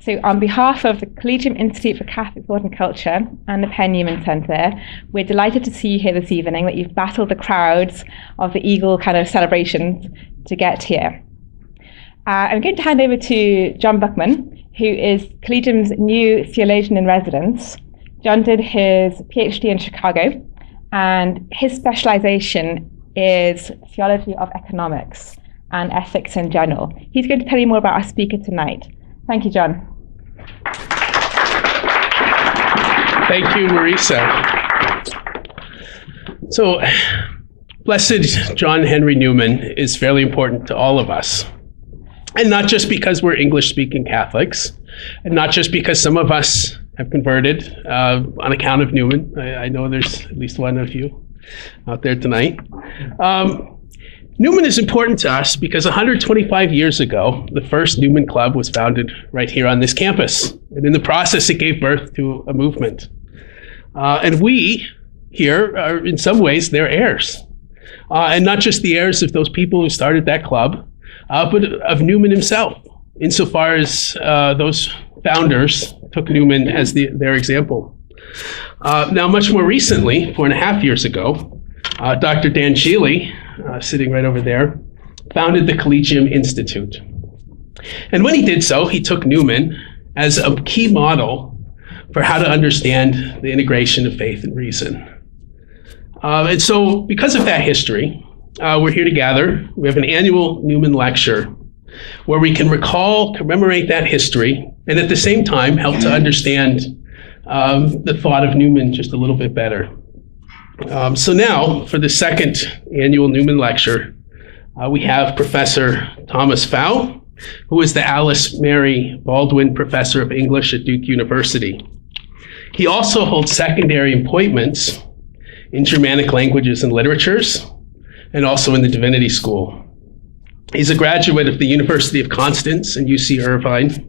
So on behalf of the Collegium Institute for Catholic Thought and Culture and the Penn Newman Centre, we're delighted to see you here this evening, that you've battled the crowds of the Eagle kind of celebrations to get here. I'm going to hand over to John Buckman, who is Collegium's new theologian in residence. John did his PhD in Chicago, and his specialization is theology of economics and ethics in general. He's going to tell you more about our speaker tonight. Thank you, John. Thank you, Marisa. So, Blessed John Henry Newman is fairly important to all of us. And not just because we're English-speaking Catholics, and not just because some of us have converted on account of Newman. I know there's at least one of you out there tonight. Newman is important to us because 125 years ago, the first Newman Club was founded right here on this campus. And in the process, it gave birth to a movement. And we here are, in some ways, their heirs. And not just the heirs of those people who started that club, but of Newman himself, insofar as those founders took Newman as their example. Now, much more recently, 4.5 years ago, Dr. Dan Sheely, sitting right over there, founded the Collegium Institute. And when he did so, he took Newman as a key model for how to understand the integration of faith and reason. And so because of that history, we're here to gather. We have an annual Newman lecture where we can recall, commemorate that history, and at the same time help to understand the thought of Newman just a little bit better. So now, for the second annual Newman lecture, we have Professor Thomas Pfau, who is the Alice Mary Baldwin Professor of English at Duke University. He also holds secondary appointments in Germanic languages and literatures, and also in the Divinity School. He's a graduate of the University of Constance and UC Irvine,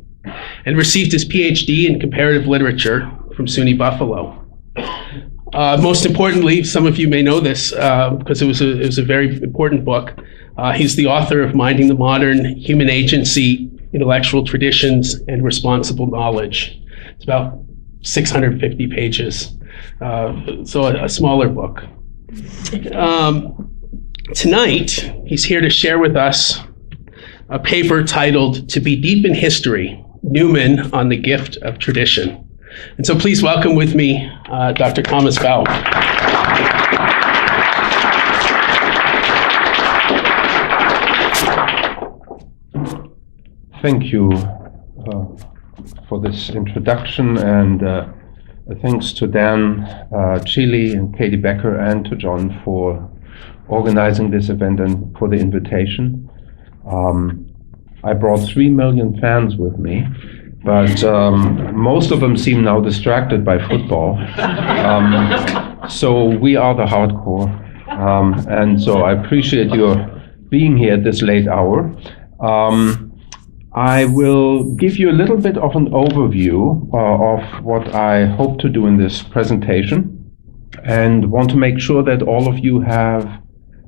and received his PhD in comparative literature from SUNY Buffalo. Most importantly, some of you may know this because it was a very important book. He's the author of Minding the Modern, Human Agency, Intellectual Traditions, and Responsible Knowledge. It's about 650 pages, so a smaller book. Tonight, he's here to share with us a paper titled To Be Deep in History, Newman on the Gift of Tradition. And so please welcome with me Dr. Thomas Pfau. Thank you for this introduction, and thanks to Dan Chile and Katie Becker and to John for organizing this event and for the invitation. I brought 3 million fans with me, but most of them seem now distracted by football. So we are the hardcore. And so I appreciate your being here at this late hour. I will give you a little bit of an overview of what I hope to do in this presentation, and want to make sure that all of you have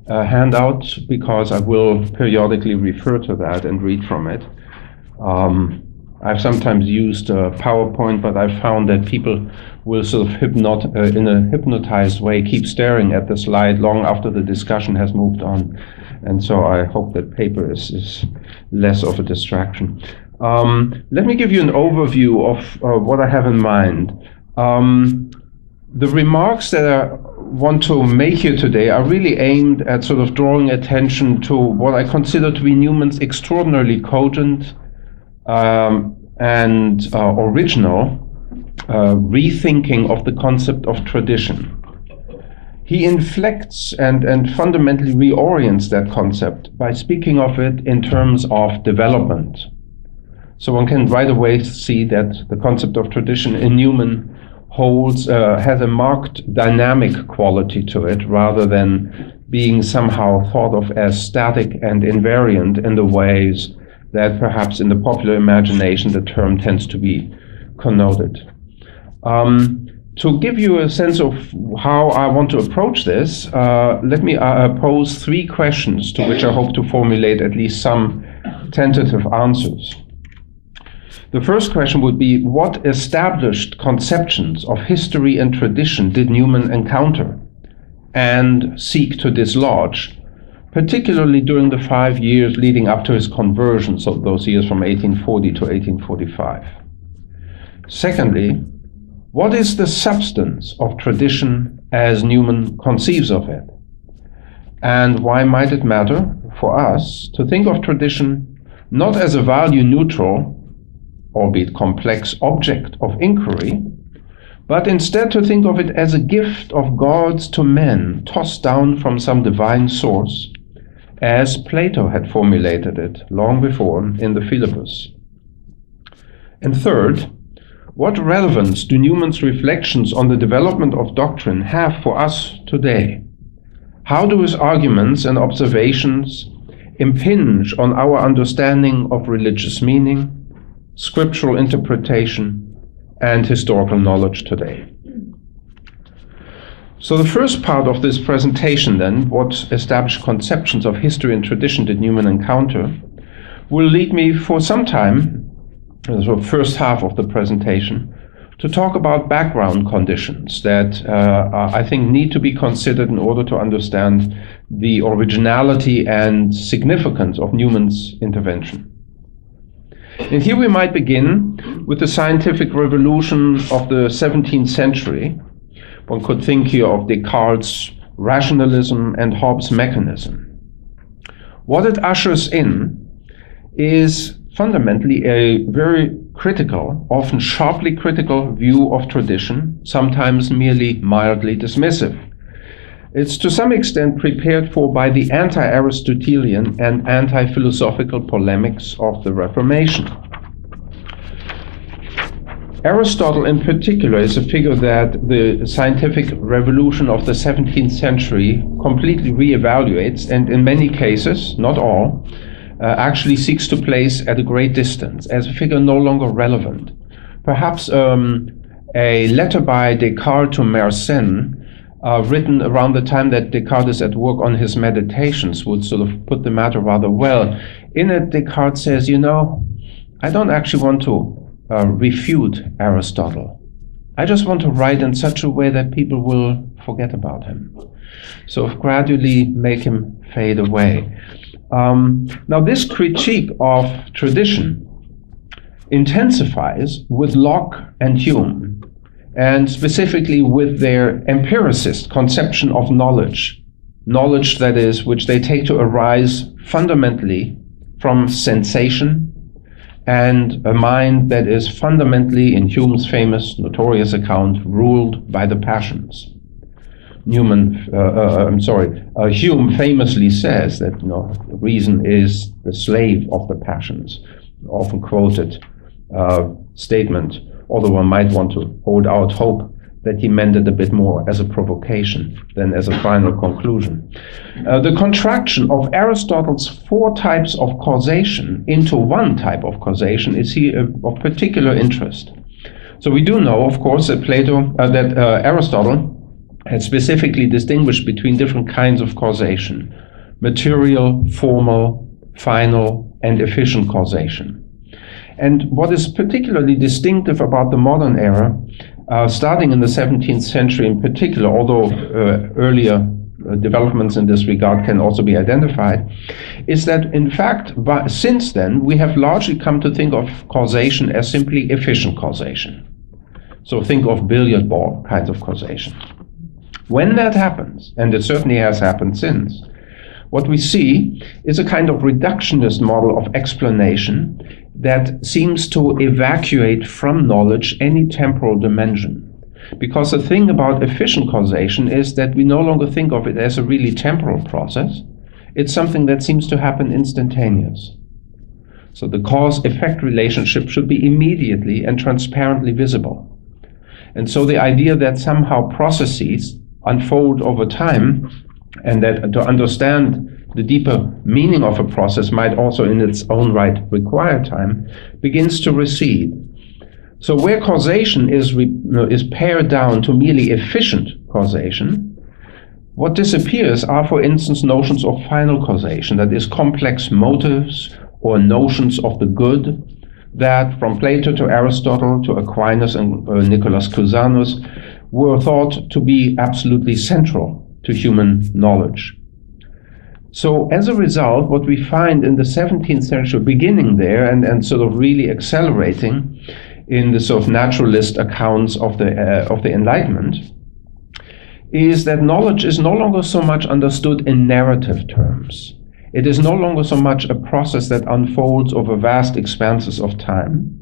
a handout, because I will periodically refer to that and read from it. I've sometimes used PowerPoint, but I've found that people will sort of in a hypnotized way keep staring at the slide long after the discussion has moved on. And so I hope that paper is less of a distraction. Let me give you an overview of what I have in mind. The remarks that I want to make here today are really aimed at sort of drawing attention to what I consider to be Newman's extraordinarily cogent and original rethinking of the concept of tradition. He inflects and fundamentally reorients that concept by speaking of it in terms of development. So one can right away see that the concept of tradition in Newman has a marked dynamic quality to it, rather than being somehow thought of as static and invariant in the ways that perhaps in the popular imagination the term tends to be connoted. To give you a sense of how I want to approach this, let me pose 3 questions to which I hope to formulate at least some tentative answers. The first question would be, what established conceptions of history and tradition did Newman encounter and seek to dislodge, particularly during the 5 years leading up to his conversion, so those years from 1840 to 1845? Secondly, what is the substance of tradition as Newman conceives of it? And why might it matter for us to think of tradition not as a value-neutral, albeit complex, object of inquiry, but instead to think of it as a gift of gods to men, tossed down from some divine source, as Plato had formulated it long before in the Philebus? And third, what relevance do Newman's reflections on the development of doctrine have for us today? How do his arguments and observations impinge on our understanding of religious meaning, scriptural interpretation, and historical knowledge today? So the first part of this presentation then, what established conceptions of history and tradition did Newman encounter, will lead me for some time, the first half of the presentation, to talk about background conditions that I think need to be considered in order to understand the originality and significance of Newman's intervention. And here we might begin with the scientific revolution of the 17th century. One could think here of Descartes' rationalism and Hobbes' mechanism. What it ushers in is fundamentally a very critical, often sharply critical view of tradition, sometimes merely mildly dismissive. It's to some extent prepared for by the anti-Aristotelian and anti-philosophical polemics of the Reformation. Aristotle in particular is a figure that the scientific revolution of the 17th century completely reevaluates, and in many cases, not all, actually seeks to place at a great distance, as a figure no longer relevant. Perhaps a letter by Descartes to Mersenne, written around the time that Descartes is at work on his meditations, would sort of put the matter rather well. In it, Descartes says, I don't actually want to refute Aristotle. I just want to write in such a way that people will forget about him. So gradually make him fade away. Now this critique of tradition intensifies with Locke and Hume, and specifically with their empiricist conception of knowledge that is, which they take to arise fundamentally from sensation and a mind that is fundamentally, in Hume's famous, notorious account, ruled by the passions. Hume famously says that reason is the slave of the passions, often quoted statement, although one might want to hold out hope that he meant it a bit more as a provocation than as a final conclusion. The contraction of Aristotle's 4 types of causation into one type of causation is here of particular interest. So we do know, of course, that Aristotle had specifically distinguished between different kinds of causation: material, formal, final, and efficient causation. And what is particularly distinctive about the modern era, starting in the 17th century in particular, although earlier developments in this regard can also be identified, is that in fact, since then, we have largely come to think of causation as simply efficient causation. So think of billiard ball kinds of causation. When that happens, and it certainly has happened since, what we see is a kind of reductionist model of explanation that seems to evacuate from knowledge any temporal dimension. Because the thing about efficient causation is that we no longer think of it as a really temporal process. It's something that seems to happen instantaneous. So the cause-effect relationship should be immediately and transparently visible. And so the idea that somehow processes unfold over time, and that to understand the deeper meaning of a process might also in its own right require time, begins to recede. So where causation is pared down to merely efficient causation, what disappears are, for instance, notions of final causation, that is, complex motives or notions of the good, that from Plato to Aristotle to Aquinas and Nicholas Cusanus were thought to be absolutely central to human knowledge. So as a result, what we find in the 17th century, beginning there and sort of really accelerating in the sort of naturalist accounts of the Enlightenment, is that knowledge is no longer so much understood in narrative terms. It is no longer so much a process that unfolds over vast expanses of time.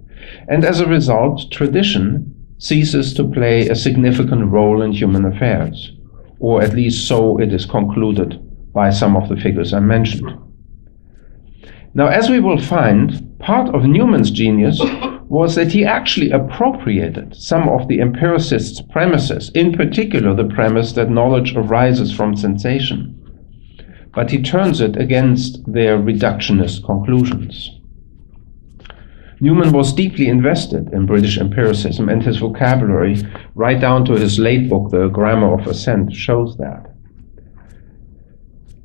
And as a result, tradition ceases to play a significant role in human affairs, or at least so it is concluded by some of the figures I mentioned. Now, as we will find, part of Newman's genius was that he actually appropriated some of the empiricists' premises, in particular the premise that knowledge arises from sensation, but he turns it against their reductionist conclusions. Newman was deeply invested in British empiricism, and his vocabulary, right down to his late book, The Grammar of Assent, shows that.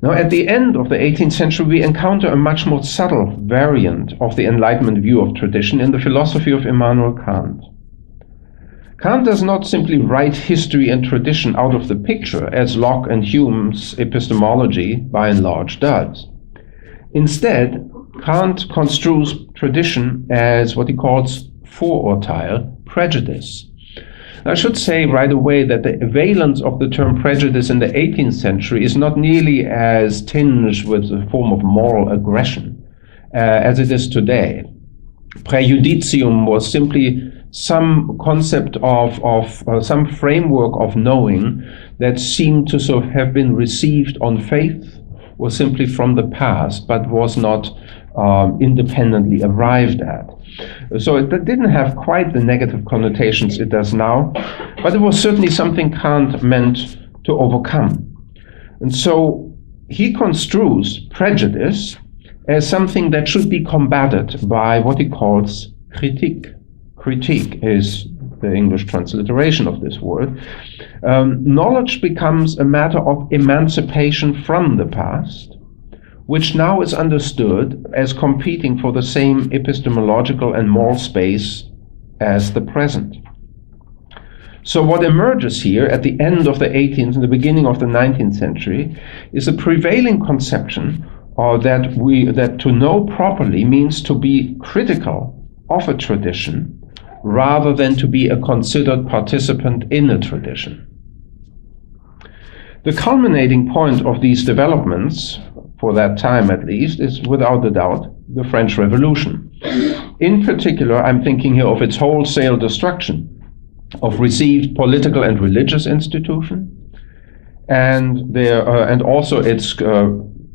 Now, at the end of the 18th century, we encounter a much more subtle variant of the Enlightenment view of tradition in the philosophy of Immanuel Kant. Kant does not simply write history and tradition out of the picture, as Locke and Hume's epistemology by and large does. Instead, Kant construes tradition as what he calls Vorurteil, prejudice. I should say right away that the valence of the term prejudice in the 18th century is not nearly as tinged with a form of moral aggression as it is today. Prejudicium was simply some concept of some framework of knowing that seemed to sort of have been received on faith or simply from the past, but was not independently arrived at. So it didn't have quite the negative connotations it does now, but it was certainly something Kant meant to overcome. And so he construes prejudice as something that should be combated by what he calls critique. Critique is the English transliteration of this word. Knowledge becomes a matter of emancipation from the past, which now is understood as competing for the same epistemological and moral space as the present. So what emerges here at the end of the 18th and the beginning of the 19th century is a prevailing conception that to know properly means to be critical of a tradition rather than to be a considered participant in a tradition. The culminating point of these developments, for that time at least, is without a doubt the French Revolution. In particular, I'm thinking here of its wholesale destruction of received political and religious institutions, and also its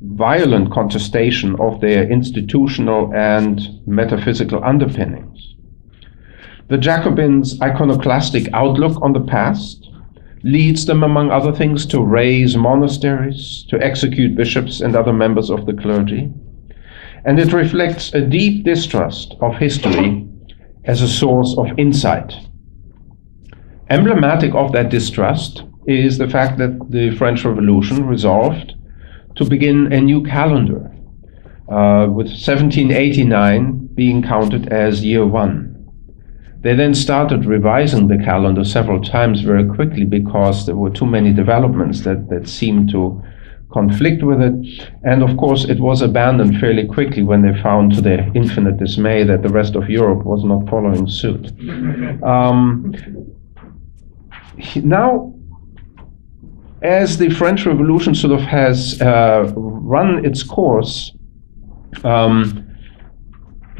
violent contestation of their institutional and metaphysical underpinnings. The Jacobins' iconoclastic outlook on the past leads them, among other things, to raise monasteries, to execute bishops and other members of the clergy. And it reflects a deep distrust of history as a source of insight. Emblematic of that distrust is the fact that the French Revolution resolved to begin a new calendar, with 1789 being counted as year one. They then started revising the calendar several times very quickly because there were too many developments that seemed to conflict with it. And of course, it was abandoned fairly quickly when they found, to their infinite dismay, that the rest of Europe was not following suit. Now, as the French Revolution sort of has run its course,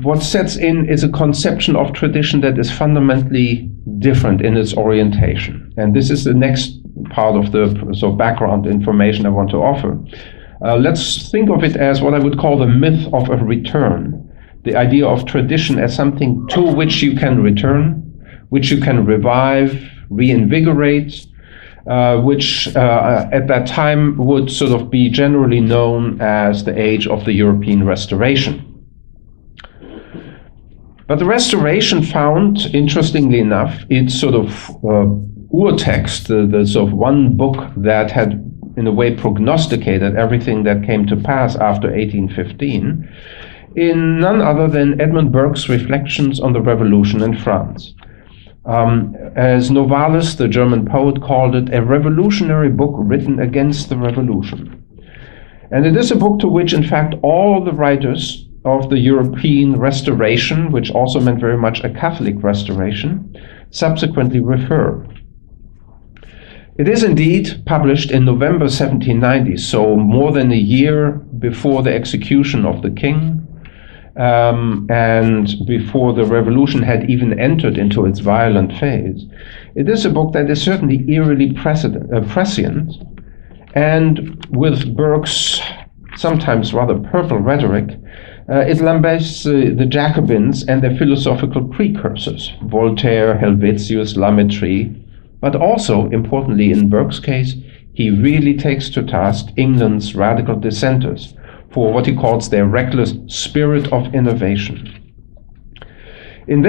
what sets in is a conception of tradition that is fundamentally different in its orientation. And this is the next part of the background information I want to offer. Let's think of it as what I would call the myth of a return. The idea of tradition as something to which you can return, which you can revive, reinvigorate, which at that time would sort of be generally known as the age of the European Restoration. But the Restoration found, interestingly enough, its sort of urtext, the sort of one book that had in a way prognosticated everything that came to pass after 1815, in none other than Edmund Burke's Reflections on the Revolution in France. As Novalis, the German poet, called it, a revolutionary book written against the revolution. And it is a book to which, in fact, all the writers of the European Restoration, which also meant very much a Catholic restoration, subsequently refer. It is indeed published in November 1790, so more than a year before the execution of the king, and before the revolution had even entered into its violent phase. It is a book that is certainly eerily prescient, and with Burke's sometimes rather purple rhetoric, it lambasts the Jacobins and their philosophical precursors, Voltaire, Helvetius, La Mettrie, but also, importantly in Burke's case, he really takes to task England's radical dissenters for what he calls their reckless spirit of innovation. In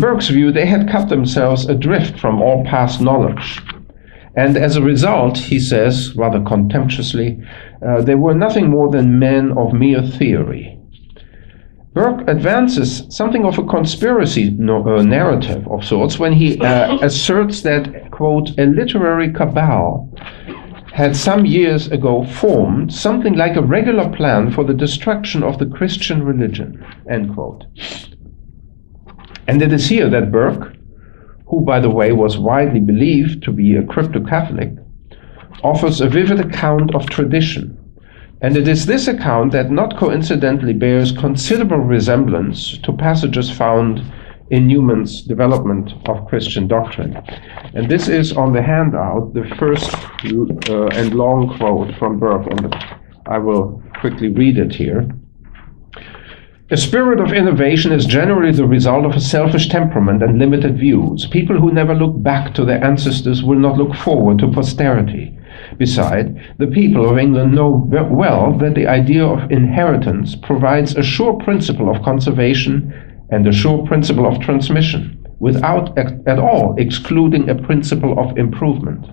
Burke's view, they had cut themselves adrift from all past knowledge. And as a result, he says, rather contemptuously, they were nothing more than men of mere theory. Burke advances something of a conspiracy narrative of sorts when he asserts that, quote, a literary cabal had some years ago formed something like a regular plan for the destruction of the Christian religion, end quote. And it is here that Burke, who, by the way, was widely believed to be a crypto-Catholic, offers a vivid account of tradition. And it is this account that not coincidentally bears considerable resemblance to passages found in Newman's development of Christian doctrine. And this is on the handout, the first and long quote from Burke, and I will quickly read it here. A spirit of innovation is generally the result of a selfish temperament and limited views. People who never look back to their ancestors will not look forward to posterity. Besides, the people of England know well that the idea of inheritance provides a sure principle of conservation and a sure principle of transmission, without at all excluding a principle of improvement.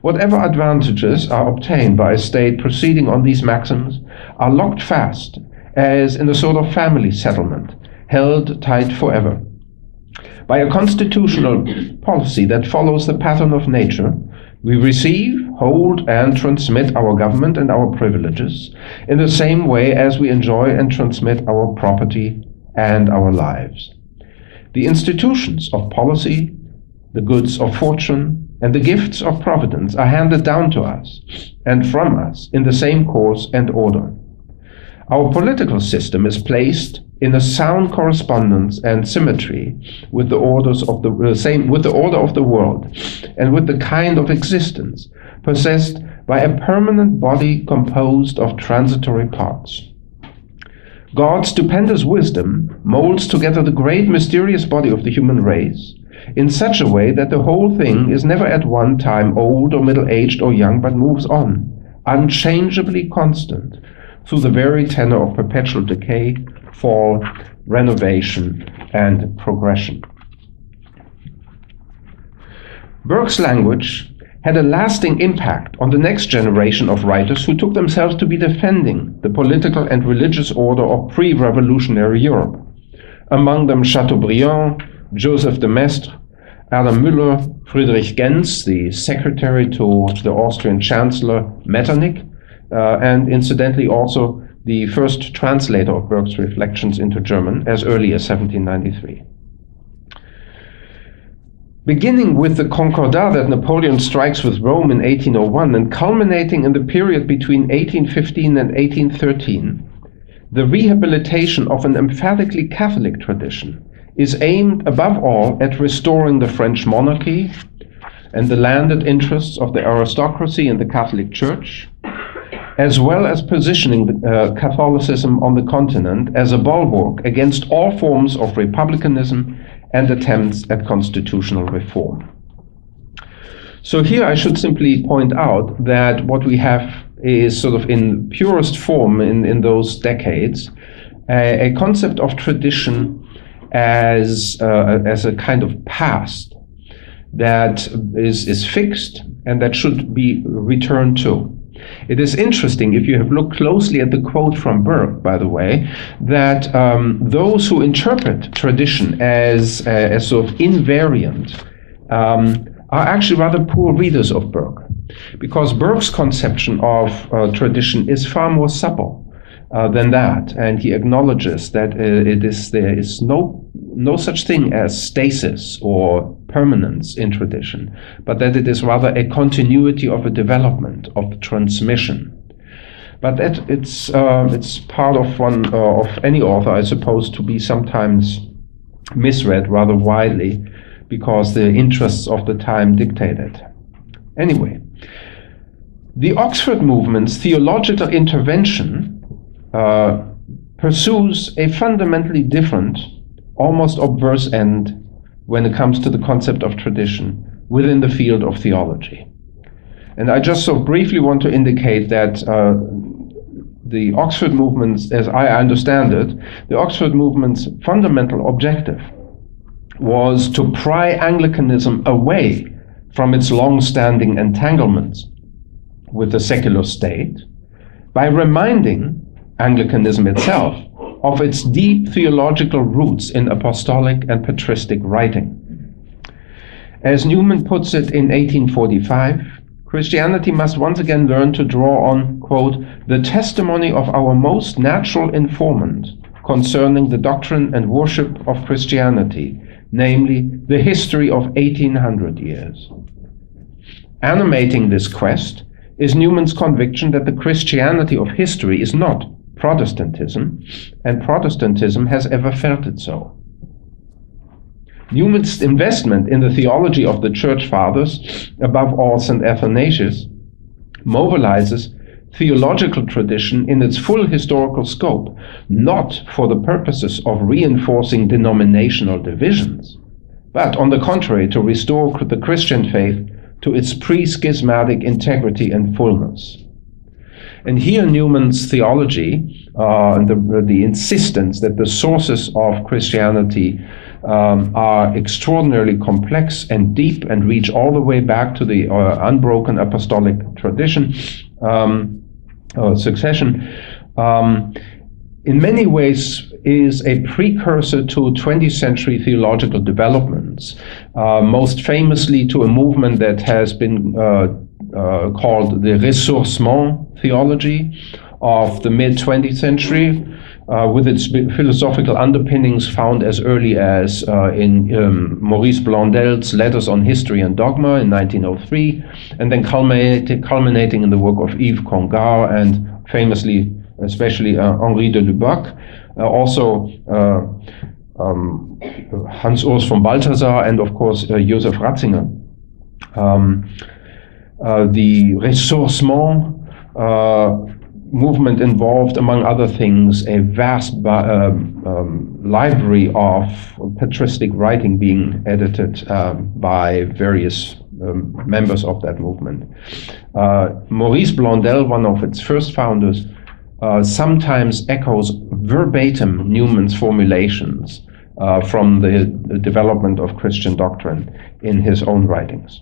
Whatever advantages are obtained by a state proceeding on these maxims are locked fast, as in a sort of family settlement, held tight forever. By a constitutional policy that follows the pattern of nature, we receive, hold, and transmit our government and our privileges in the same way as we enjoy and transmit our property and our lives. The institutions of policy, the goods of fortune, and the gifts of providence are handed down to us and from us in the same course and order. Our political system is placed in a sound correspondence and symmetry with the orders of with the order of the world, and with the kind of existence possessed by a permanent body composed of transitory parts. God's stupendous wisdom molds together the great mysterious body of the human race in such a way that the whole thing is never at one time old or middle-aged or young, but moves on, unchangeably constant, through the very tenor of perpetual decay, fall, renovation, and progression. Burke's language had a lasting impact on the next generation of writers who took themselves to be defending the political and religious order of pre-revolutionary Europe. Among them Chateaubriand, Joseph de Maistre, Adam Müller, Friedrich Gentz, the secretary to the Austrian Chancellor Metternich, and incidentally also the first translator of Burke's Reflections into German as early as 1793. Beginning with the Concordat that Napoleon strikes with Rome in 1801 and culminating in the period between 1815 and 1813, the rehabilitation of an emphatically Catholic tradition is aimed above all at restoring the French monarchy and the landed interests of the aristocracy in the Catholic Church, as well as positioning Catholicism on the continent as a bulwark against all forms of republicanism and attempts at constitutional reform. So here I should simply point out that what we have is sort of in purest form in those decades, a concept of tradition as a kind of past that is fixed and that should be returned to. It is interesting, if you have looked closely at the quote from Burke, by the way, that those who interpret tradition as sort of invariant are actually rather poor readers of Burke, because Burke's conception of tradition is far more supple than that, and he acknowledges that there is no such thing as stasis or permanence in tradition, but that it is rather a continuity of a development, of transmission. But that it's part of any author, I suppose, to be sometimes misread rather widely, because the interests of the time dictate it. Anyway, the Oxford movement's theological intervention pursues a fundamentally different, almost obverse end when it comes to the concept of tradition within the field of theology. And I just so briefly want to indicate that the Oxford movement, as I understand it, the Oxford movement's fundamental objective was to pry Anglicanism away from its long-standing entanglements with the secular state by reminding Anglicanism itself of its deep theological roots in apostolic and patristic writing. As Newman puts it in 1845, Christianity must once again learn to draw on, quote, the testimony of our most natural informant concerning the doctrine and worship of Christianity, namely the history of 1800 years. Animating this quest is Newman's conviction that the Christianity of history is not Protestantism, and Protestantism has ever felt it so. Newman's investment in the theology of the Church Fathers, above all St. Athanasius, mobilizes theological tradition in its full historical scope, not for the purposes of reinforcing denominational divisions, but on the contrary, to restore the Christian faith to its pre-schismatic integrity and fullness. And here Newman's theology, the insistence that the sources of Christianity are extraordinarily complex and deep and reach all the way back to the unbroken apostolic tradition, succession, in many ways is a precursor to 20th century theological developments, most famously to a movement that has been called the ressourcement theology of the mid-20th century, with its philosophical underpinnings found as early as in Maurice Blondel's Letters on History and Dogma in 1903, and then culminating in the work of Yves Congar and famously, especially Henri de Lubac, also Hans Urs von Balthasar, and of course Joseph Ratzinger. The ressourcement movement involved, among other things, a vast library of patristic writing being edited by various members of that movement. Maurice Blondel, one of its first founders, sometimes echoes verbatim Newman's formulations from the development of Christian doctrine in his own writings.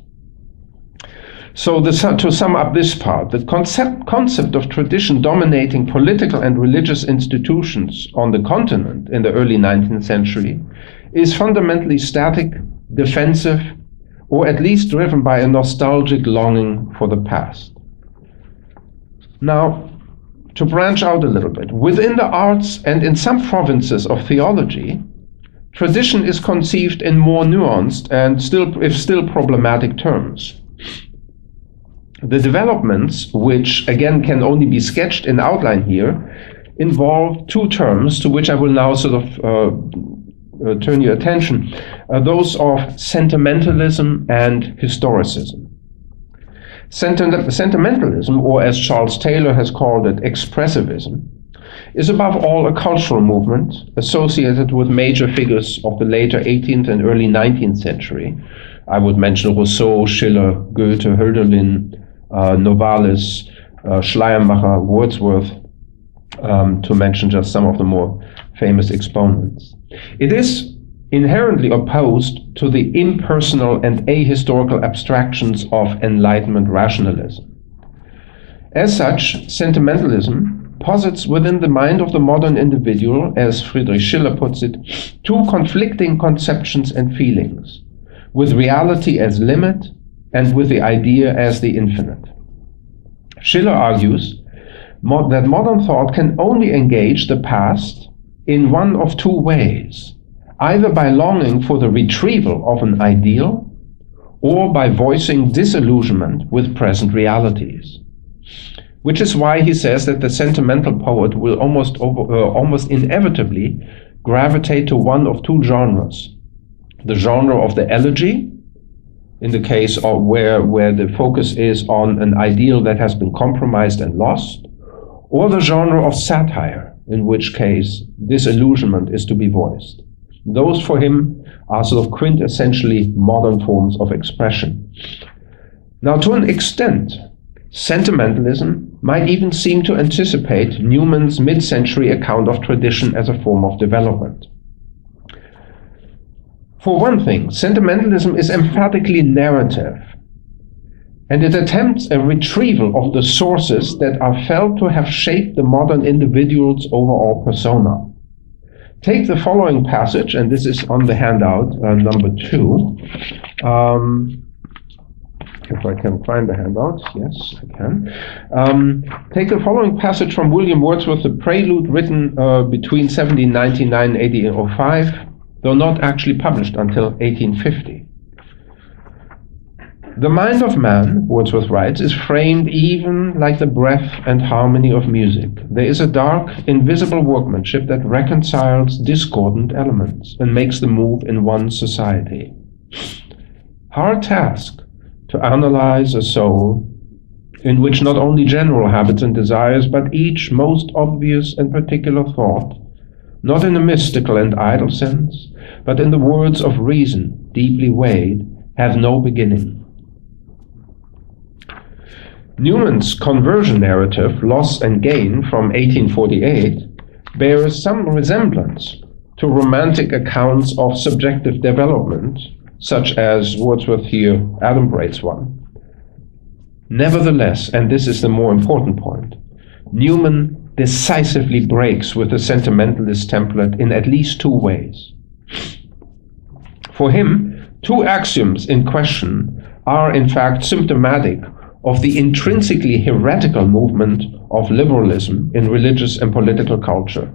So to sum up this part, the concept of tradition dominating political and religious institutions on the continent in the early 19th century is fundamentally static, defensive, or at least driven by a nostalgic longing for the past. Now, to branch out a little bit, within the arts and in some provinces of theology, tradition is conceived in more nuanced and still problematic terms. The developments, which again can only be sketched in outline here, involve two terms to which I will now sort of turn your attention, those of sentimentalism and historicism. Sentimentalism, or as Charles Taylor has called it, expressivism, is above all a cultural movement associated with major figures of the later 18th and early 19th century. I would mention Rousseau, Schiller, Goethe, Hölderlin, Novalis, Schleiermacher, Wordsworth, to mention just some of the more famous exponents. It is inherently opposed to the impersonal and ahistorical abstractions of Enlightenment rationalism. As such, sentimentalism posits within the mind of the modern individual, as Friedrich Schiller puts it, two conflicting conceptions and feelings, with reality as limit and with the idea as the infinite. Schiller argues that modern thought can only engage the past in one of two ways, either by longing for the retrieval of an ideal or by voicing disillusionment with present realities. Which is why he says that the sentimental poet will almost inevitably gravitate to one of two genres. The genre of the elegy, in the case of where the focus is on an ideal that has been compromised and lost, or the genre of satire, in which case disillusionment is to be voiced. Those for him are sort of quintessentially modern forms of expression. Now, to an extent, sentimentalism might even seem to anticipate Newman's mid-century account of tradition as a form of development. For one thing, sentimentalism is emphatically narrative, and it attempts a retrieval of the sources that are felt to have shaped the modern individual's overall persona. Take the following passage, and this is on the handout, number 2. If I can find the handout, yes, I can. Take the following passage from William Wordsworth, the Prelude, written between 1799 and 1805, though not actually published until 1850. The mind of man, Wordsworth writes, is framed even like the breath and harmony of music. There is a dark, invisible workmanship that reconciles discordant elements and makes them move in one society. Hard task to analyze a soul in which not only general habits and desires, but each most obvious and particular thought, not in a mystical and idle sense, but in the words of reason, deeply weighed, have no beginning. Newman's conversion narrative, Loss and Gain, from 1848, bears some resemblance to romantic accounts of subjective development, such as Wordsworth here adumbrates one. Nevertheless, and this is the more important point, Newman decisively breaks with the sentimentalist template in at least two ways. For him, two axioms in question are in fact symptomatic of the intrinsically heretical movement of liberalism in religious and political culture,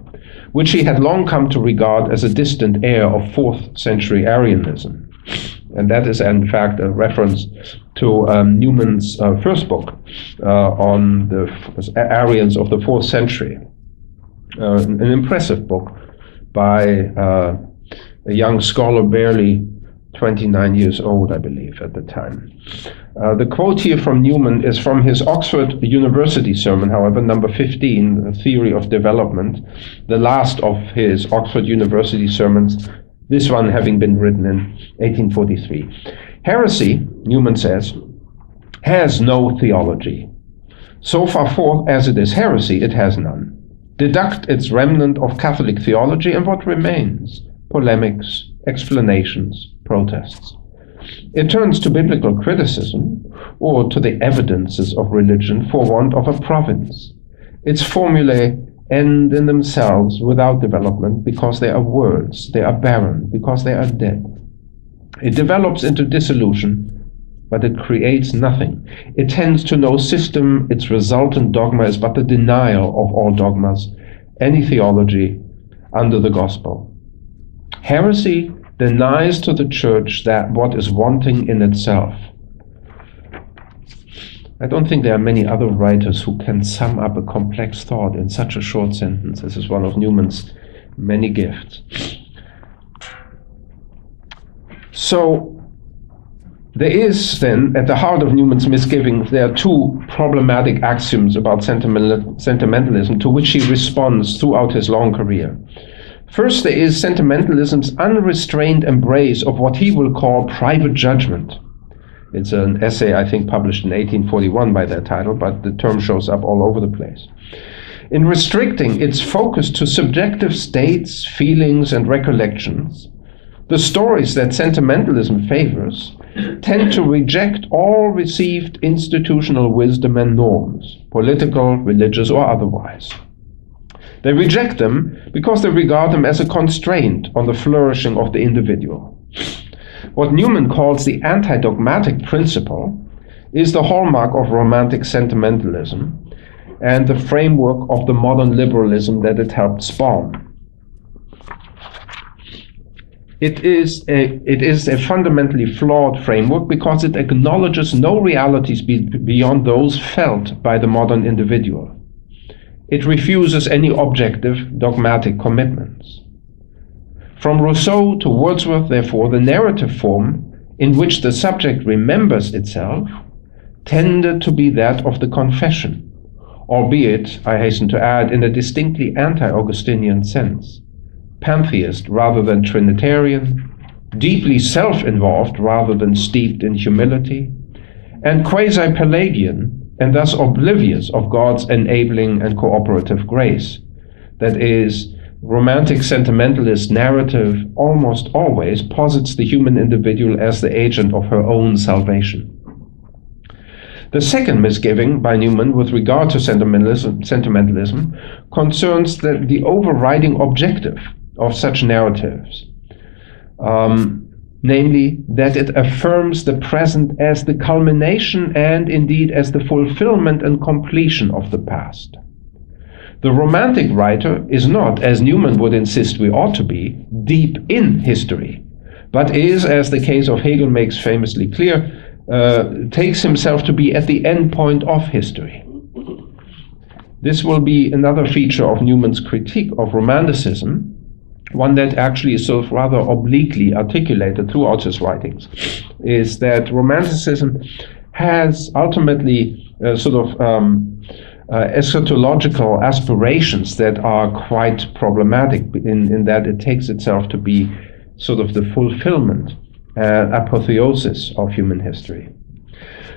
which he had long come to regard as a distant heir of 4th century Aryanism. And that is, in fact, a reference to Newman's first book on the Aryans of the 4th century, an impressive book by a young scholar, barely 29 years old, I believe, at the time. The quote here from Newman is from his Oxford University sermon, however, number 15, The Theory of Development, the last of his Oxford University sermons, this one having been written in 1843. Heresy, Newman says, has no theology. So far forth as it is heresy, it has none. Deduct its remnant of Catholic theology, and what remains? Polemics, explanations, protests. It turns to biblical criticism or to the evidences of religion for want of a province. Its formulae end in themselves without development because they are words, they are barren, because they are dead. It develops into dissolution, but it creates nothing. It tends to no system. Its resultant dogma is but the denial of all dogmas, any theology under the gospel. Heresy denies to the church that what is wanting in itself. I don't think there are many other writers who can sum up a complex thought in such a short sentence. This is one of Newman's many gifts. So there is then, at the heart of Newman's misgivings, there are two problematic axioms about sentimentalism to which he responds throughout his long career. First, there is sentimentalism's unrestrained embrace of what he will call private judgment. It's an essay, I think, published in 1841 by that title, but the term shows up all over the place. In restricting its focus to subjective states, feelings, and recollections, the stories that sentimentalism favors tend to reject all received institutional wisdom and norms, political, religious, or otherwise. They reject them because they regard them as a constraint on the flourishing of the individual. What Newman calls the anti-dogmatic principle is the hallmark of Romantic sentimentalism and the framework of the modern liberalism that it helped spawn. It is a fundamentally flawed framework because it acknowledges no realities beyond those felt by the modern individual. It refuses any objective dogmatic commitments. From Rousseau to Wordsworth, therefore, the narrative form in which the subject remembers itself tended to be that of the confession, albeit, I hasten to add, in a distinctly anti-Augustinian sense, pantheist rather than Trinitarian, deeply self-involved rather than steeped in humility, and quasi-Pelagian, and thus oblivious of God's enabling and cooperative grace. That is, Romantic sentimentalist narrative almost always posits the human individual as the agent of her own salvation. The second misgiving by Newman with regard to sentimentalism concerns the overriding objective of such narratives, namely that it affirms the present as the culmination and indeed as the fulfillment and completion of the past. The Romantic writer is not, as Newman would insist we ought to be, deep in history, but is, as the case of Hegel makes famously clear, takes himself to be at the end point of history. This will be another feature of Newman's critique of Romanticism, one that actually is sort of rather obliquely articulated throughout his writings, is that Romanticism has ultimately eschatological aspirations that are quite problematic in that it takes itself to be sort of the fulfillment, apotheosis of human history.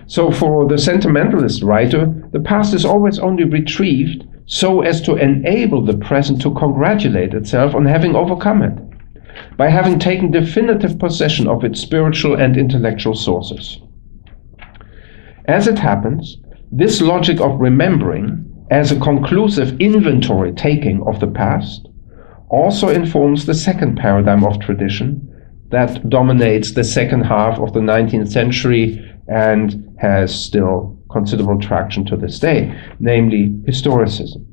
So for the sentimentalist writer, the past is always only retrieved so as to enable the present to congratulate itself on having overcome it, by having taken definitive possession of its spiritual and intellectual sources. As it happens, this logic of remembering as a conclusive inventory taking of the past also informs the second paradigm of tradition that dominates the second half of the 19th century and has still considerable traction to this day, namely historicism.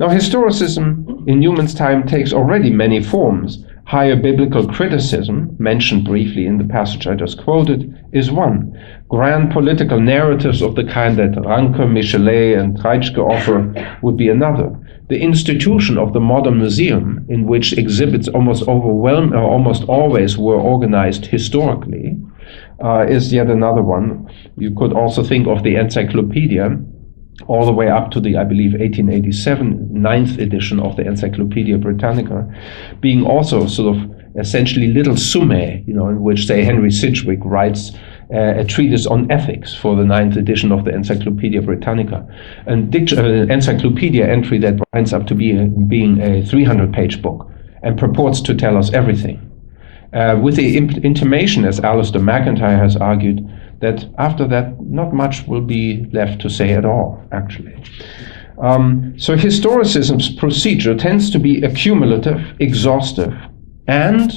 Now, historicism in Newman's time takes already many forms. Higher biblical criticism, mentioned briefly in the passage I just quoted, is one. Grand political narratives of the kind that Ranke, Michelet, and Treitschke offer would be another. The institution of the modern museum, in which exhibits almost always were organized historically, is yet another one. You could also think of the encyclopedia, all the way up to the, I believe, 1887 ninth edition of the Encyclopedia Britannica, being also sort of essentially little summae, in which, say, Henry Sidgwick writes a treatise on ethics for the ninth edition of the Encyclopedia Britannica, an encyclopedia entry that winds up to being a 300-page book and purports to tell us everything. With the intimation, as Alistair MacIntyre has argued, that after that, not much will be left to say at all, actually. So historicism's procedure tends to be accumulative, exhaustive, and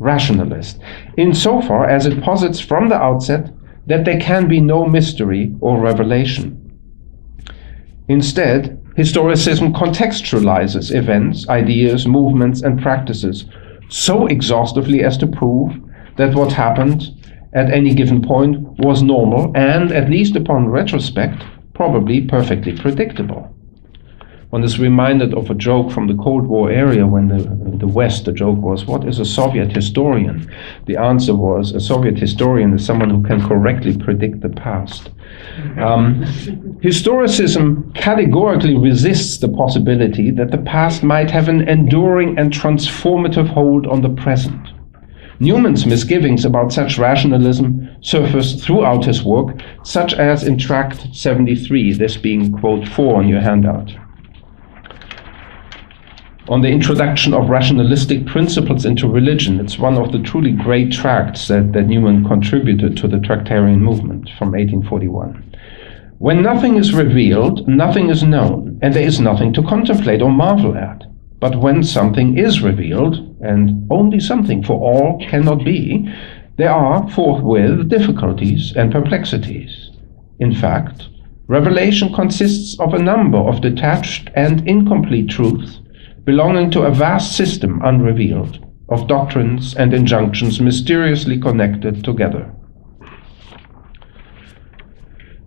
rationalist, insofar as it posits from the outset that there can be no mystery or revelation. Instead, historicism contextualizes events, ideas, movements, and practices so exhaustively as to prove that what happened at any given point was normal and, at least upon retrospect, probably perfectly predictable. One is reminded of a joke from the Cold War era when the West, the joke was, what is a Soviet historian? The answer was, a Soviet historian is someone who can correctly predict the past. Historicism categorically resists the possibility that the past might have an enduring and transformative hold on the present. Newman's misgivings about such rationalism surface throughout his work, such as in Tract 73, this being quote 4 on your handout. on the introduction of rationalistic principles into religion. It's one of the truly great tracts that Newman contributed to the Tractarian movement from 1841. When nothing is revealed, nothing is known, and there is nothing to contemplate or marvel at. But when something is revealed, and only something, for all cannot be, there are forthwith difficulties and perplexities. In fact, revelation consists of a number of detached and incomplete truths belonging to a vast system unrevealed, of doctrines and injunctions mysteriously connected together.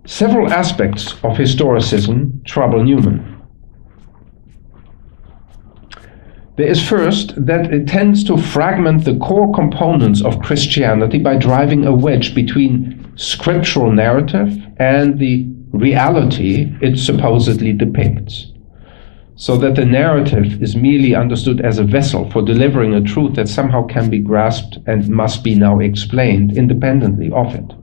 Several aspects of historicism trouble Newman. There is first that it tends to fragment the core components of Christianity by driving a wedge between scriptural narrative and the reality it supposedly depicts, so that the narrative is merely understood as a vessel for delivering a truth that somehow can be grasped and must be now explained independently of it.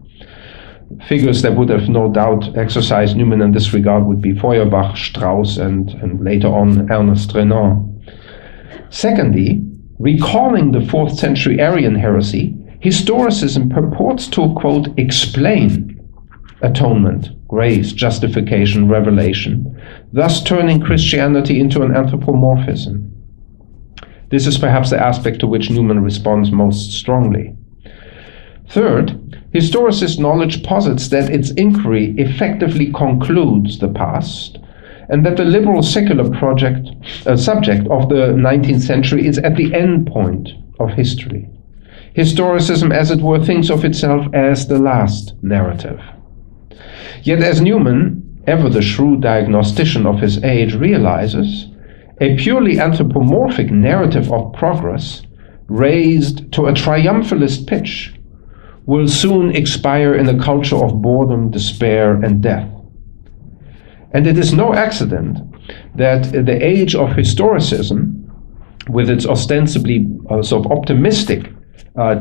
Figures that would have no doubt exercised Newman in this regard would be Feuerbach, Strauss, and later on Ernest Renan. Secondly, recalling the 4th century Aryan heresy, historicism purports to, quote, explain atonement, grace, justification, revelation, thus turning Christianity into an anthropomorphism. This is perhaps the aspect to which Newman responds most strongly. Third, historicist knowledge posits that its inquiry effectively concludes the past, and that the liberal secular subject of the 19th century is at the end point of history. Historicism, as it were, thinks of itself as the last narrative. Yet as Newman, ever the shrewd diagnostician of his age, realizes, a purely anthropomorphic narrative of progress, raised to a triumphalist pitch, will soon expire in a culture of boredom, despair, and death. And it is no accident that the age of historicism, with its ostensibly sort of optimistic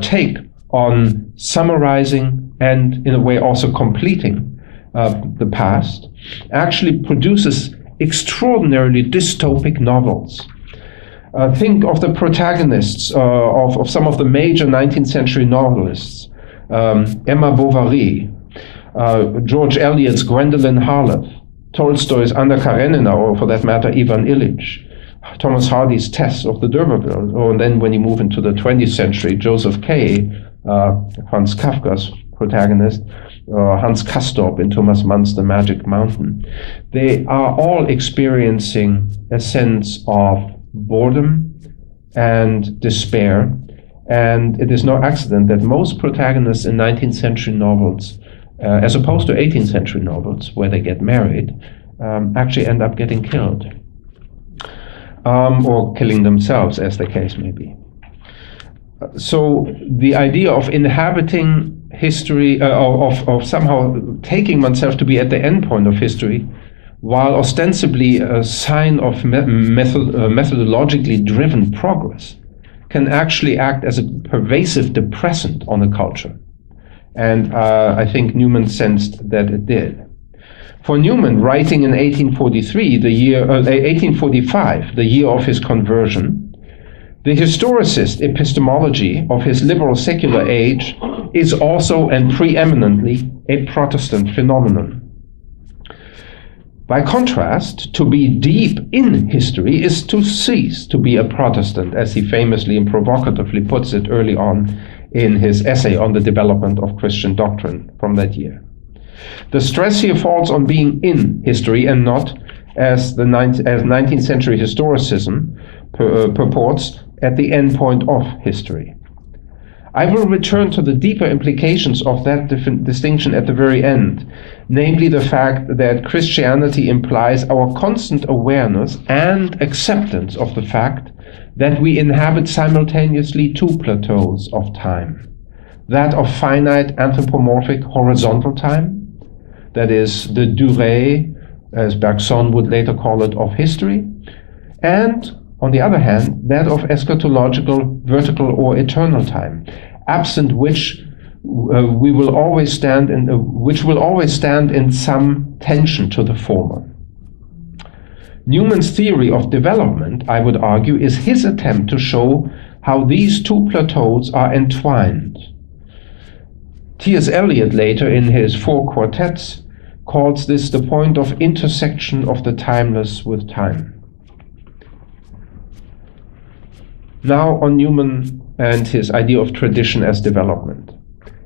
take on summarizing and in a way also completing the past, actually produces extraordinarily dystopic novels. Think of the protagonists of some of the major 19th century novelists, Emma Bovary, George Eliot's Gwendolen Harleth, Tolstoy's Anna Karenina, or for that matter, Ivan Illich, Thomas Hardy's Tess of the D'Urberville, or then when you move into the 20th century, Joseph K., Franz Kafka's protagonist, Hans Castorp in Thomas Mann's The Magic Mountain. They are all experiencing a sense of boredom and despair, and it is no accident that most protagonists in 19th century novels, as opposed to 18th century novels where they get married, actually end up getting killed, or killing themselves, as the case may be. So the idea of inhabiting history, of somehow taking oneself to be at the end point of history, while ostensibly a sign of methodologically driven progress, can actually act as a pervasive depressant on a culture. And I think Newman sensed that it did. For Newman, writing in 1845, the year of his conversion, the historicist epistemology of his liberal secular age is also and preeminently a Protestant phenomenon. By contrast, to be deep in history is to cease to be a Protestant, as he famously and provocatively puts it early on in his essay on the development of Christian doctrine from that year. The stress here falls on being in history and not, as 19th century historicism purports, at the end point of history. I will return to the deeper implications of that distinction at the very end, namely the fact that Christianity implies our constant awareness and acceptance of the fact that we inhabit simultaneously two plateaus of time, that of finite anthropomorphic horizontal time, that is the durée, as Bergson would later call it, of history, and on the other hand, that of eschatological, vertical, or eternal time, absent which which will always stand in some tension to the former. Newman's theory of development, I would argue, is his attempt to show how these two plateaus are entwined. T.S. Eliot later in his 4 quartets calls this the point of intersection of the timeless with time. Now on Newman and his idea of tradition as development.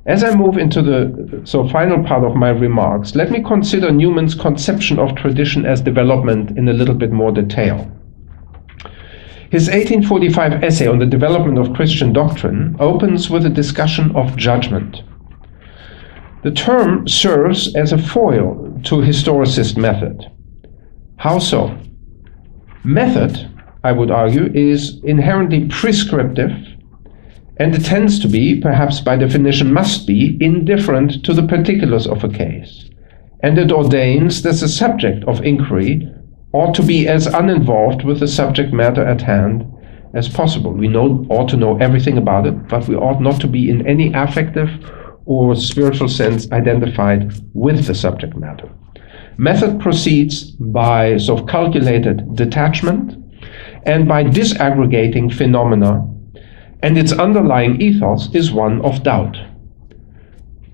As I move into the final part of my remarks, let me consider Newman's conception of tradition as development in a little bit more detail. His 1845 essay on the development of Christian doctrine opens with a discussion of judgment. The term serves as a foil to historicist method. How so? Method, I would argue, is inherently prescriptive, and it tends to be, perhaps by definition must be, indifferent to the particulars of a case. And it ordains that the subject of inquiry ought to be as uninvolved with the subject matter at hand as possible. We ought to know everything about it, but we ought not to be in any affective or spiritual sense identified with the subject matter. Method proceeds by sort of calculated detachment and by disaggregating phenomena, and its underlying ethos is one of doubt.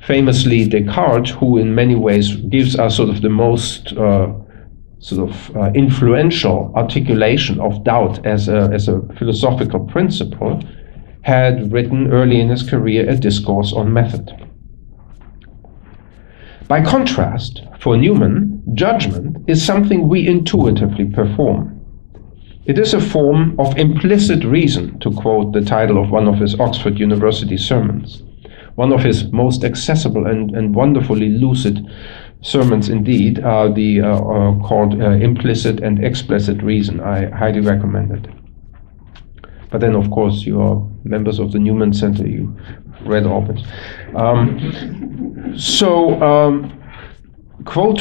Famously, Descartes, who in many ways gives us sort of the most influential articulation of doubt as a philosophical principle, had written early in his career a discourse on method. By contrast, for Newman, judgment is something we intuitively perform. It is a form of implicit reason, to quote the title of one of his Oxford University sermons, one of his most accessible and wonderfully lucid sermons indeed, called Implicit and Explicit Reason. I highly recommend it. But then, of course, you are members of the Newman Center, you read all this. Quote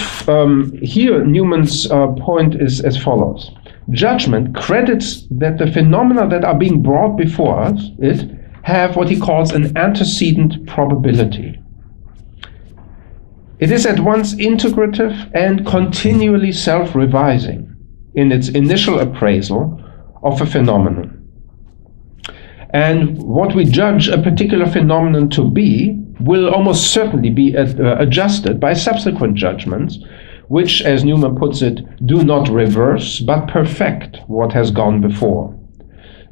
here, Newman's point is as follows. Judgment credits that the phenomena that are being brought before us have what he calls an antecedent probability. It is at once integrative and continually self-revising in its initial appraisal of a phenomenon. And what we judge a particular phenomenon to be will almost certainly be adjusted by subsequent judgments, which, as Newman puts it, do not reverse but perfect what has gone before.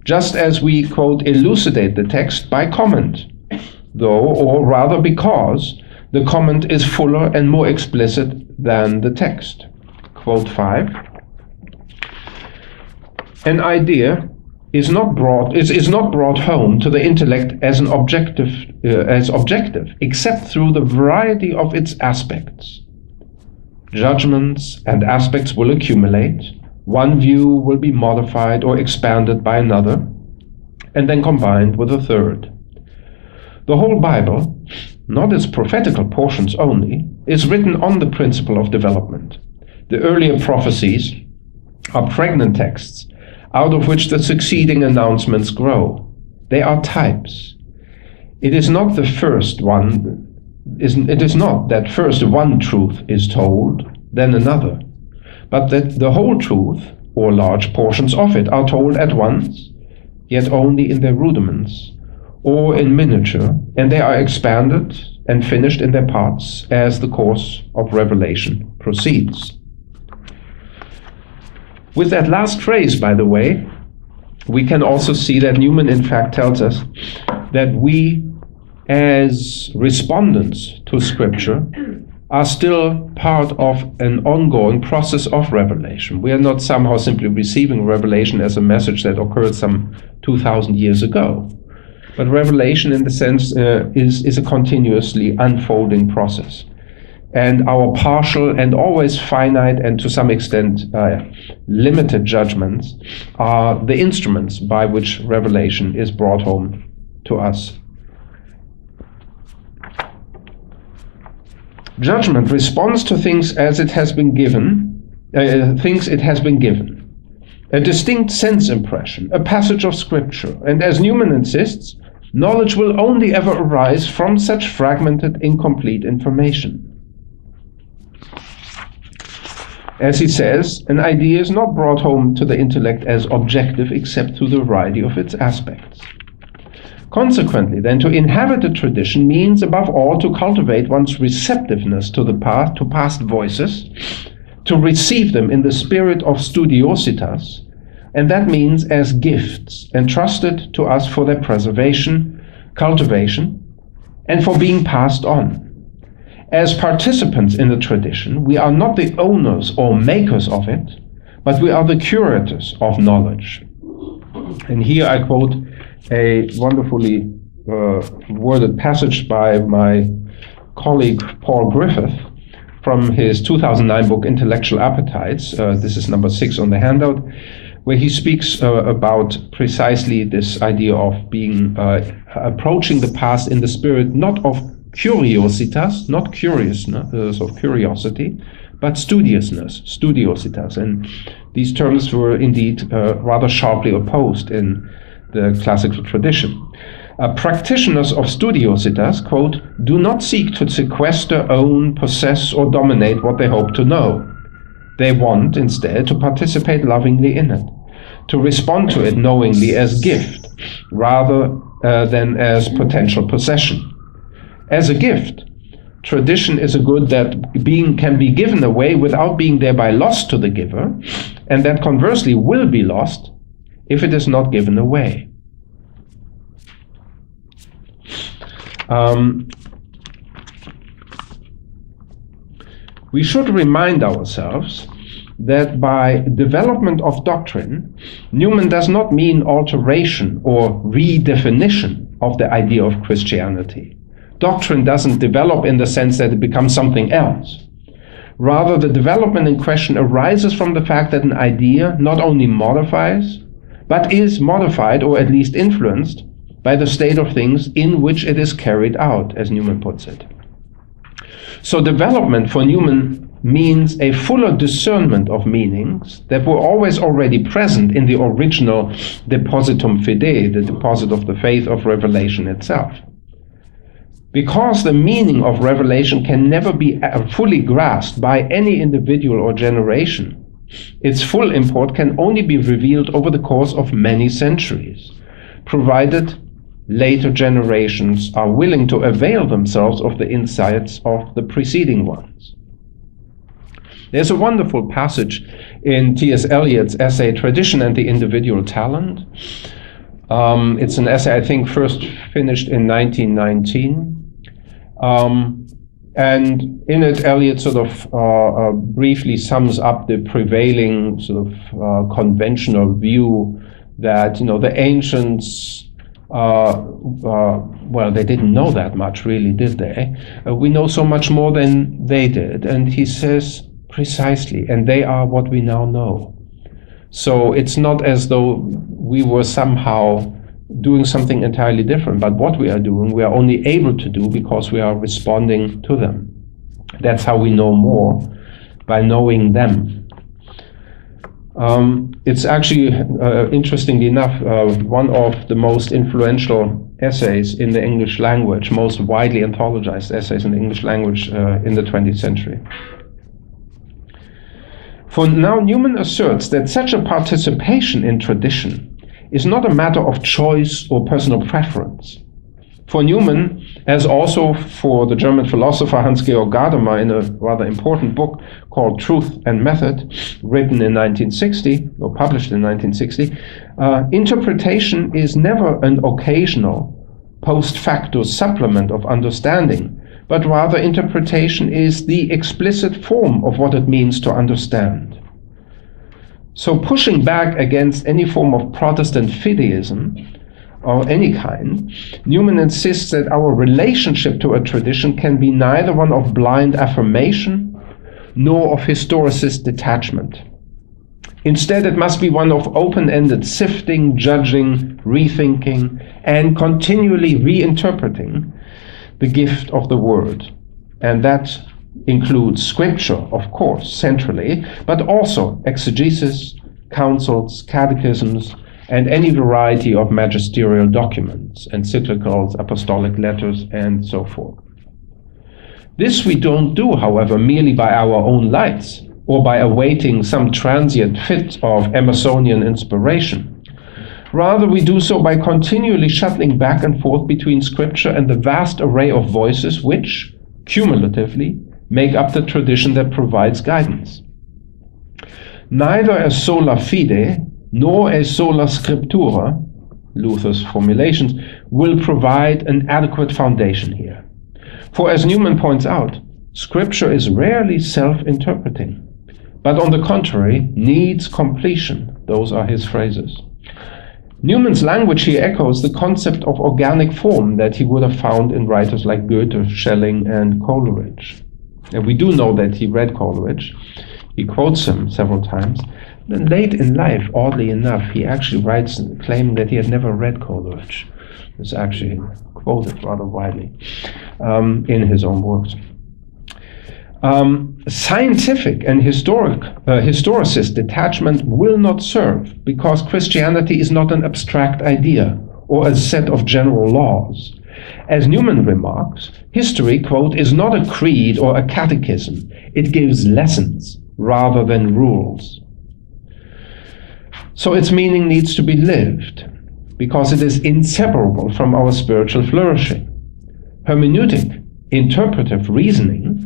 Just as we, quote, elucidate the text by comment, though, or rather because, the comment is fuller and more explicit than the text. Quote 5. An idea is not brought home to the intellect as objective, except through the variety of its aspects. Judgments and aspects will accumulate. One view will be modified or expanded by another, and then combined with a third. The whole Bible, not its prophetical portions only, is written on the principle of development. The earlier prophecies are pregnant texts, out of which the succeeding announcements grow. They are types. It is not that first one truth is told, then another, but that the whole truth, or large portions of it, are told at once, yet only in their rudiments, or in miniature, and they are expanded and finished in their parts as the course of revelation proceeds. With that last phrase, by the way, we can also see that Newman in fact tells us that we, as respondents to Scripture, are still part of an ongoing process of revelation. We are not somehow simply receiving revelation as a message that occurred some 2,000 years ago. But revelation, in the sense, is a continuously unfolding process. And our partial and always finite and to some extent limited judgments are the instruments by which revelation is brought home to us. Judgment responds to things as it has been given, a distinct sense impression, a passage of Scripture, and as Newman insists, knowledge will only ever arise from such fragmented, incomplete information. As he says, an idea is not brought home to the intellect as objective except through the variety of its aspects. Consequently, then, to inhabit a tradition means, above all, to cultivate one's receptiveness to the past, to past voices, to receive them in the spirit of studiositas, and that means as gifts entrusted to us for their preservation, cultivation, and for being passed on. As participants in the tradition, we are not the owners or makers of it, but we are the curators of knowledge. And here I quote a wonderfully worded passage by my colleague Paul Griffith from his 2009 book Intellectual Appetites. This is number 6 on the handout, where he speaks about precisely this idea of being approaching the past in the spirit not of curiositas, not curiousness of curiosity, but studiositas. And these terms were indeed rather sharply opposed in the classical tradition. Practitioners of studiositas, quote, do not seek to sequester, own, possess, or dominate what they hope to know. They want, instead, to participate lovingly in it, to respond to it knowingly as gift, rather than as potential possession. As a gift, tradition is a good that can be given away without being thereby lost to the giver, and that conversely will be lost if it is not given away. We should remind ourselves that by development of doctrine, Newman does not mean alteration or redefinition of the idea of Christianity. Doctrine doesn't develop in the sense that it becomes something else. Rather, the development in question arises from the fact that an idea not only modifies, but is modified or at least influenced by the state of things in which it is carried out, as Newman puts it. So development for Newman means a fuller discernment of meanings that were always already present in the original depositum fidei, the deposit of the faith of revelation itself. Because the meaning of revelation can never be fully grasped by any individual or generation, its full import can only be revealed over the course of many centuries, provided later generations are willing to avail themselves of the insights of the preceding ones. There's a wonderful passage in T.S. Eliot's essay, Tradition and the Individual Talent. It's an essay, I think, first finished in 1919. And in it, Eliot sort of briefly sums up the prevailing sort of conventional view that, the ancients, well, they didn't know that much, really, did they? We know so much more than they did. And he says, precisely, and they are what we now know. So it's not as though we were somehow doing something entirely different, but what we are doing, we are only able to do because we are responding to them. That's how we know more, by knowing them. It's actually, interestingly enough, one of the most influential essays in the English language, most widely anthologized essays in the English language in the 20th century. For now, Newman asserts that such a participation in tradition is not a matter of choice or personal preference. For Newman, as also for the German philosopher Hans-Georg Gadamer in a rather important book called Truth and Method, written in 1960, or published in 1960, interpretation is never an occasional, post facto supplement of understanding, but rather interpretation is the explicit form of what it means to understand. So pushing back against any form of Protestant fideism or any kind, Newman insists that our relationship to a tradition can be neither one of blind affirmation nor of historicist detachment. Instead, it must be one of open-ended sifting, judging, rethinking, and continually reinterpreting the gift of the word. And that includes scripture, of course, centrally, but also exegesis, councils, catechisms, and any variety of magisterial documents, encyclicals, apostolic letters, and so forth. This we don't do, however, merely by our own lights, or by awaiting some transient fit of Emersonian inspiration. Rather, we do so by continually shuttling back and forth between Scripture and the vast array of voices which, cumulatively, make up the tradition that provides guidance. Neither a sola fide nor a sola scriptura, Luther's formulations, will provide an adequate foundation here. For as Newman points out, Scripture is rarely self-interpreting, but on the contrary, needs completion. Those are his phrases. Newman's language here echoes the concept of organic form that he would have found in writers like Goethe, Schelling, and Coleridge. And we do know that he read Coleridge. He quotes him several times. Then late in life, oddly enough, he actually writes claiming that he had never read Coleridge. It's actually quoted rather widely in his own works. Scientific and historicist detachment will not serve, because Christianity is not an abstract idea or a set of general laws. As Newman remarks, history, quote, is not a creed or a catechism. It gives lessons rather than rules. So its meaning needs to be lived, because it is inseparable from our spiritual flourishing. Hermeneutic, interpretive reasoning,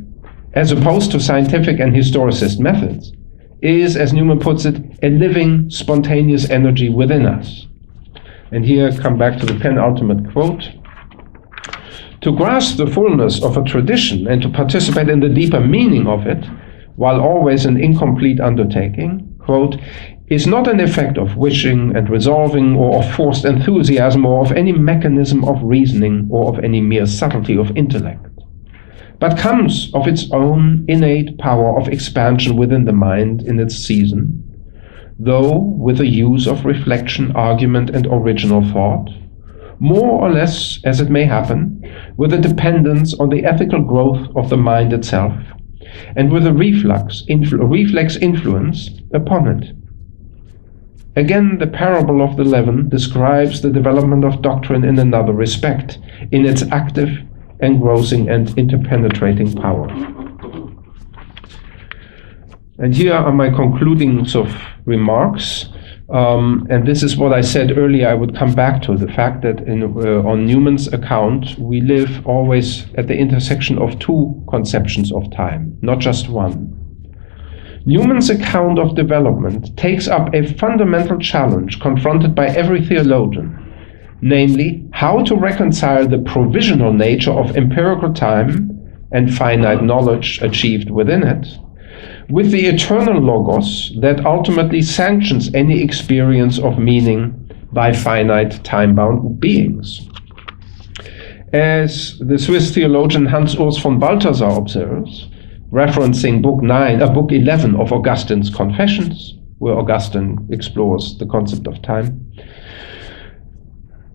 as opposed to scientific and historicist methods, is, as Newman puts it, a living, spontaneous energy within us. And here come back to the penultimate quote. To grasp the fullness of a tradition and to participate in the deeper meaning of it, while always an incomplete undertaking, quote, is not an effect of wishing and resolving or of forced enthusiasm or of any mechanism of reasoning or of any mere subtlety of intellect, but comes of its own innate power of expansion within the mind in its season, though with the use of reflection, argument, and original thought, more or less, as it may happen, with a dependence on the ethical growth of the mind itself, and with a reflex influence upon it. Again, the parable of the leaven describes the development of doctrine in another respect, in its active, engrossing, and interpenetrating power. And here are my concluding sort of remarks. And this is what I said earlier I would come back to, the fact that on Newman's account, we live always at the intersection of two conceptions of time, not just one. Newman's account of development takes up a fundamental challenge confronted by every theologian, namely, how to reconcile the provisional nature of empirical time and finite knowledge achieved within it with the eternal logos that ultimately sanctions any experience of meaning by finite time-bound beings. As the Swiss theologian Hans-Urs von Balthasar observes, referencing book 11 of Augustine's Confessions, where Augustine explores the concept of time,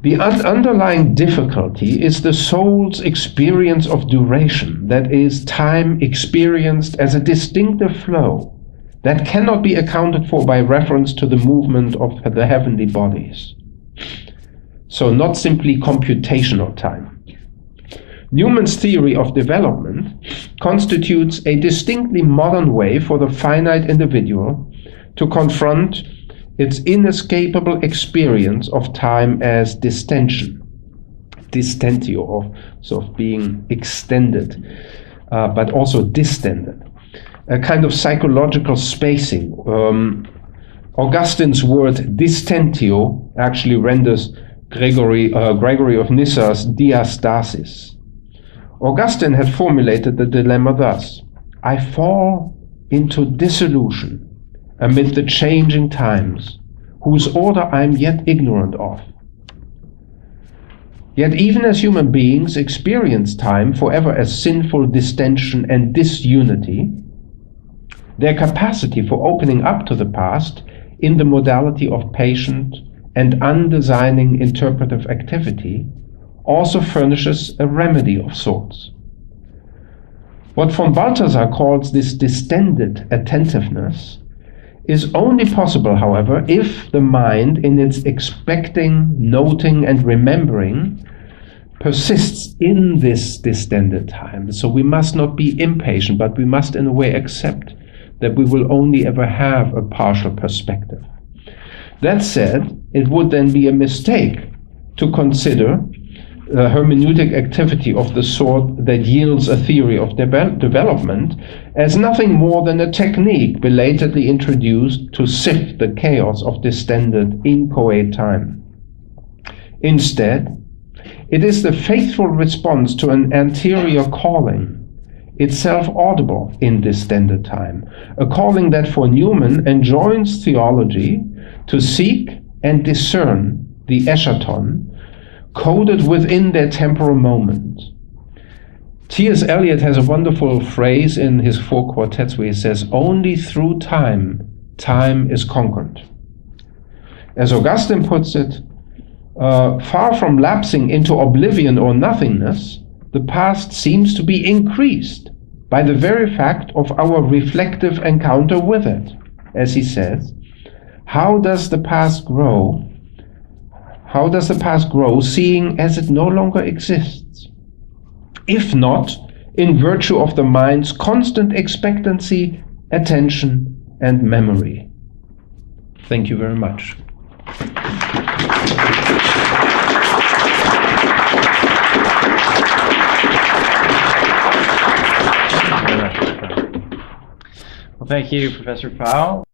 the underlying difficulty is the soul's experience of duration, that is, time experienced as a distinctive flow that cannot be accounted for by reference to the movement of the heavenly bodies. So not simply computational time. Newman's theory of development constitutes a distinctly modern way for the finite individual to confront its inescapable experience of time as distension, distentio, of sort of being extended, but also distended, a kind of psychological spacing. Augustine's word distentio actually renders Gregory of Nyssa's diastasis. Augustine had formulated the dilemma thus: I fall into dissolution amid the changing times, whose order I am yet ignorant of. Yet even as human beings experience time forever as sinful distension and disunity, their capacity for opening up to the past in the modality of patient and undesigning interpretive activity also furnishes a remedy of sorts. What von Balthasar calls this distended attentiveness is only possible, however, if the mind, in its expecting, noting, and remembering, persists in this distended time. So we must not be impatient, but we must in a way accept that we will only ever have a partial perspective. That said, it would then be a mistake to consider hermeneutic activity of the sort that yields a theory of development as nothing more than a technique belatedly introduced to sift the chaos of distended, inchoate time. Instead, it is the faithful response to an anterior calling, itself audible in distended time, a calling that for Newman enjoins theology to seek and discern the eschaton coded within their temporal moment. T.S. Eliot has a wonderful phrase in his 4 quartets where he says, "Only through time, time is conquered." As Augustine puts it, far from lapsing into oblivion or nothingness, the past seems to be increased by the very fact of our reflective encounter with it. As he says, how does the past grow? How does the past grow, seeing as it no longer exists? If not, in virtue of the mind's constant expectancy, attention, and memory. Thank you very much. Well, thank you, Professor Pfau.